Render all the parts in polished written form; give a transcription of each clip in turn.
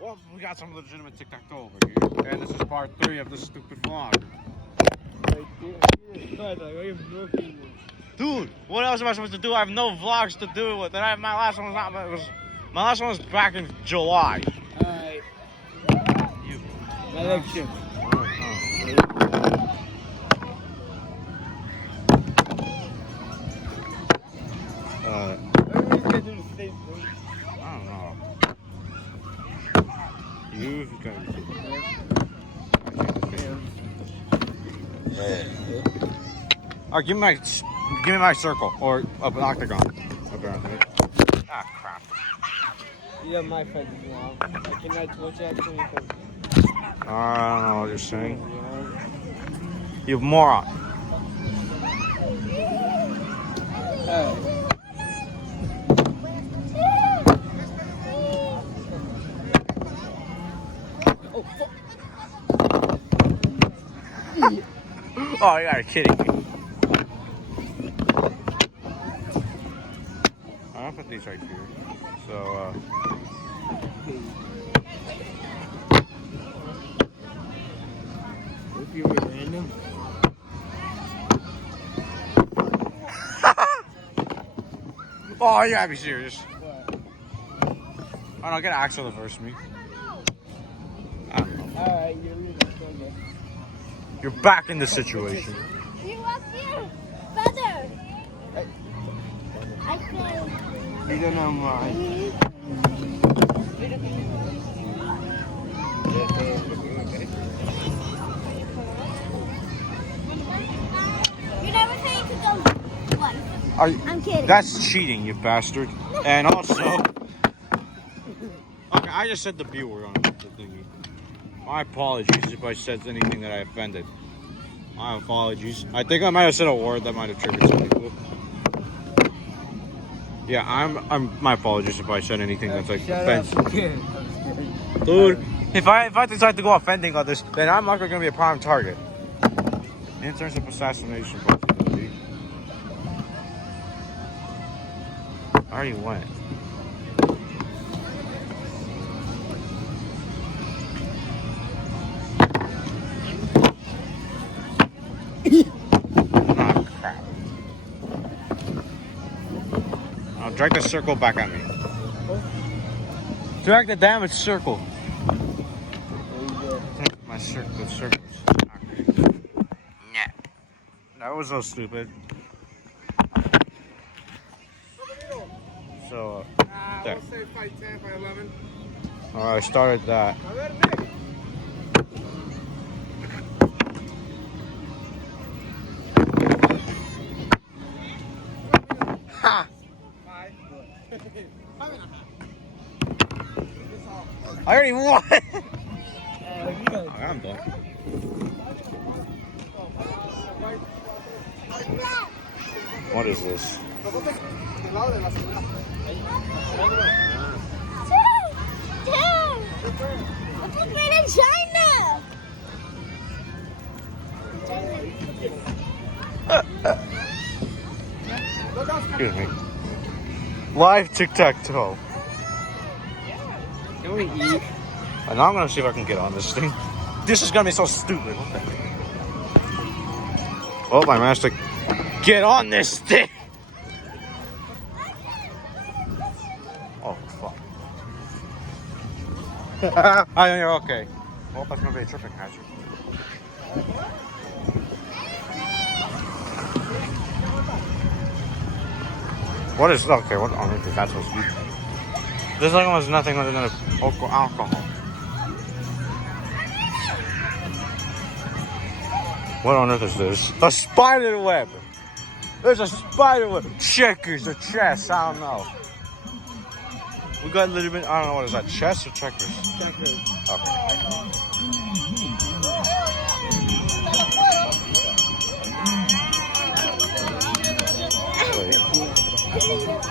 Well, we got some legitimate tic-tac-toe over here. And this is part 3 of this stupid vlog. Dude, what else am I supposed to do? I have no vlogs to do with it. My last one was back in July. Alright. You. My leg shift. Everybody's gonna do the same thing. I don't know. You got Alright, give me my circle or an octagon. Apparently. Ah, crap. You got my fucking vlog. I cannot watch that 24. I don't know what you're saying. You moron. Alright. Oh, fuck. Oh, you gotta kidding me. I'll put these right here. So, If you were random. oh, you gotta be serious. What? Oh no, get Axel to verse me. I don't know. Alright, you're really okay. You're back in the situation. You up here, brother. I can. You don't know mine. You never say to go once. I'm kidding. That's cheating, you bastard. And also, okay, I just said the B word on the thingy. My apologies if I said anything that I offended. My apologies. I think I might have said a word that might have triggered some people. Yeah, I'm. My apologies if I said anything that's like offensive. Dude, if I decide to go offending others, then I'm likely gonna be a prime target. In terms of assassination possibility. I already went. Ah, crap. I'll drag the circle back at me. Drag the damaged circle. My circle, circles. Nah. That was so stupid. So, there. Let's say fight 10 by 11. Alright, I started that. Ha! I already won! I'm done. What is this? Dude! It was made in China! Excuse me. Live tic-tac-toe. Can we eat? And now I'm gonna see if I can get on this thing. This is gonna be so stupid. What the heck? Oh, I managed to get on this thing. Oh, fuck. I think you're okay. Well, that's gonna be a tripping hazard. What is okay? What on earth is that supposed to be? This thing was nothing other than alcohol. What on earth is this? A spider web. There's a spider web. Checkers or chess? I don't know. We got a little bit. I don't know what is that. Chess or checkers? Checkers. Okay.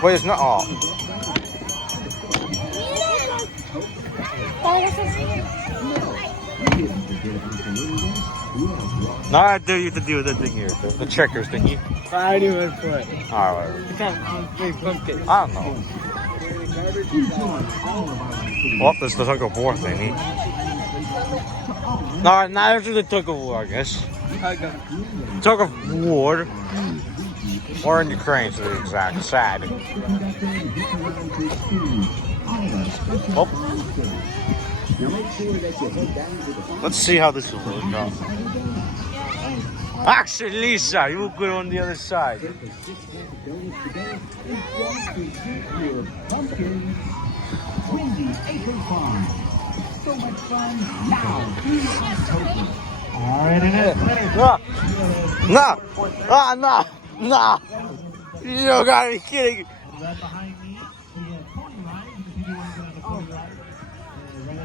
Wait, it's not. Oh. Now I dare you to do the thing here, the checkers thingy. I didn't even play. Alright, whatever. I can't play pumpkin. I don't know. Oh, there's the tug of war thingy. No, not actually the tug of war, I guess. Tug of war. Or in Ukraine, to be exact. Sad. Oh. Let's see how this will work out. Actually, Lisa, you look good on the other side. No! Ah, no! No! You don't gotta be kidding!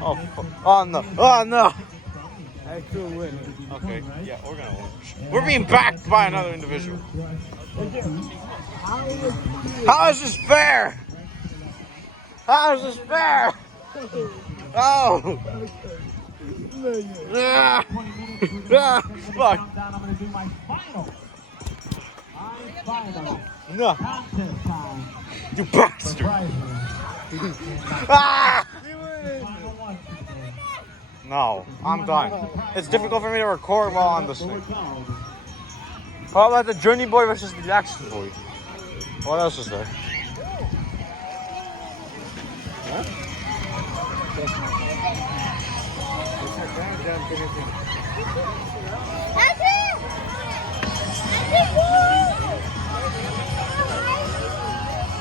Oh, oh no! Oh no! Actual winner. Okay, yeah, we're gonna win. We're being backed by another individual. How is this fair? How is this fair? Oh! Yeah! Yeah! Fuck! No! You bastard! Ah! No, I'm done. It's difficult for me to record while on this thing. How about the Journey Boy versus the Jackson Boy? What else is there? Huh?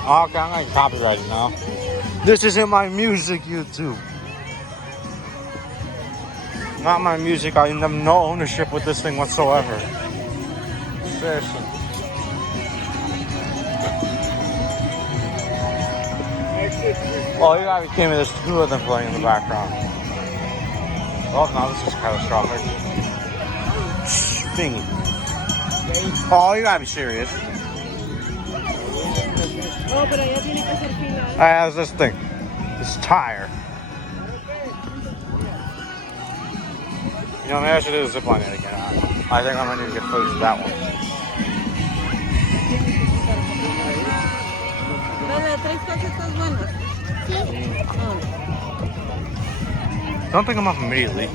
Okay, I'm gonna copyright it now. This isn't my music, YouTube. Not my music. I have no ownership with this thing whatsoever. Seriously. Oh, you gotta be kidding me. There's two of them playing in the background. Oh, no, this is catastrophic. Thingy. Oh, you gotta be serious. How's this thing? This tire. You know, maybe I should do the zipline it again. I think I'm gonna need to get footage of that one. Don't pick them up immediately.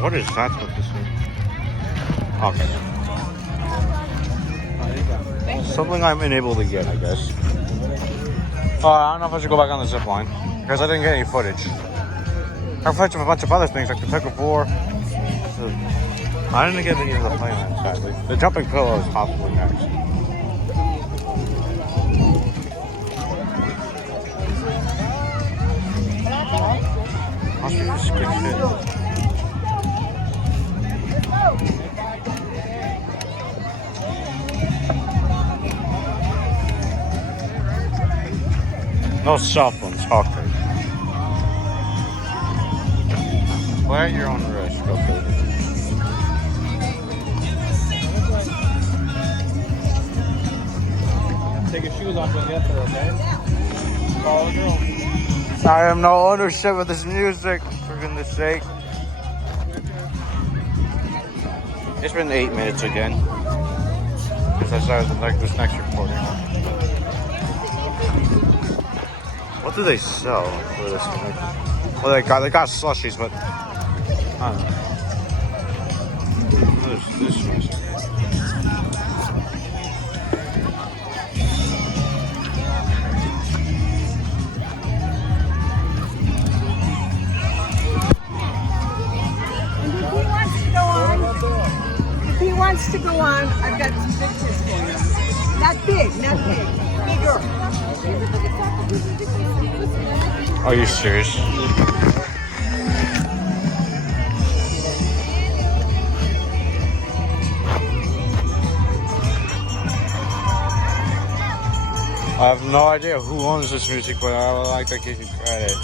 What is that supposed to say? Okay. Something I'm unable to get, I guess. I don't know if I should go back on the zip line because I didn't get any footage. I have footage of a bunch of other things like the tug of war. I didn't get any of the plane line, sadly. The jumping pillow is possibly next. Must be just good shit. No cell phones, okay. Play at your own risk, okay. Take your shoes off when you get there, okay? Follow the girl. I have no ownership of this music, for goodness sake. It's been 8 minutes again. Because I started like this next recording. What do they sell for this? Well, they got slushies, but I don't know. What is this one? If he wants to go on, I've got some pictures for you. Not big, bigger. Are you serious? I have no idea who owns this music, but I would like to give you credit.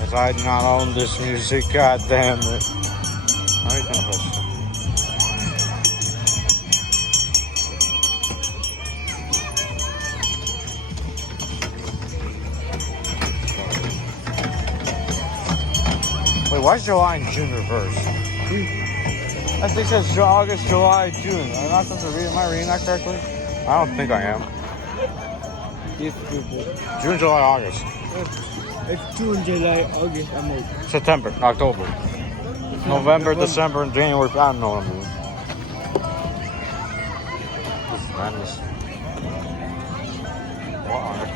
As I do not own this music, god damn it. How are you gonna push it? Wait, why is July in June reversed? I think it says August, July, June. Am I reading that correctly? I don't think I am. You're stupid. June, July, August. It's June, July, August, I'm out. September, October, November, December, and January. I don't know what I'm doing. This is madness. Wow.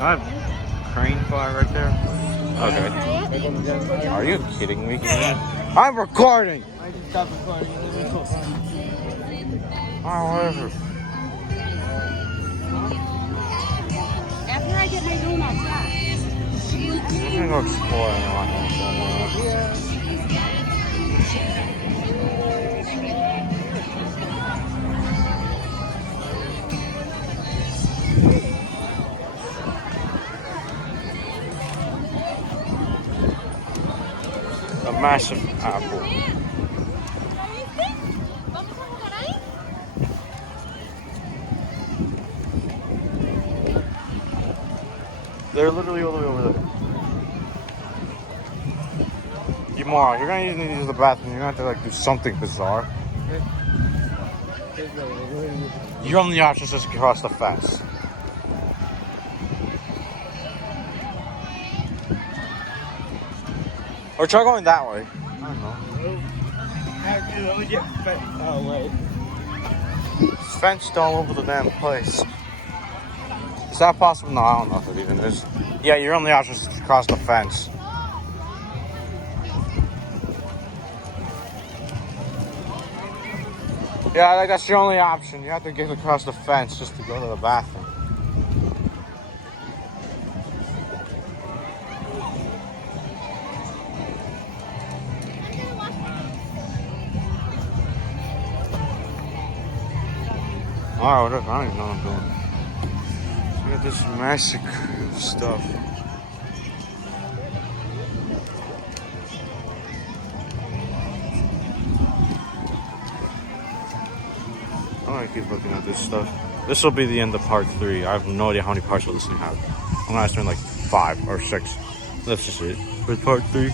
I have crane fly right there. Okay. Are you kidding me? I'm recording! I just stopped recording and then we go. Oh, whatever. After I get my donuts, yeah. I'm gonna go explore and I'm a massive apple. They're literally all the way over there. You moron, you're gonna need to use the bathroom. You're gonna have to like do something bizarre. Your only option is to cross the fence. Or try going that way. I don't know. Let me get away. It's fenced all over the damn place. Is that possible? No, I don't know if it even is. Yeah, your only option is to cross the fence. Yeah, like that's your only option. You have to get across the fence just to go to the bathroom. Alright, whatever. I don't even know what I'm doing. So we got this massacre of stuff. I'm gonna keep looking at this stuff. This will be the end of part 3. I have no idea how many parts will this thing have. I'm gonna spend like 5 or 6. That's just it. For part 3.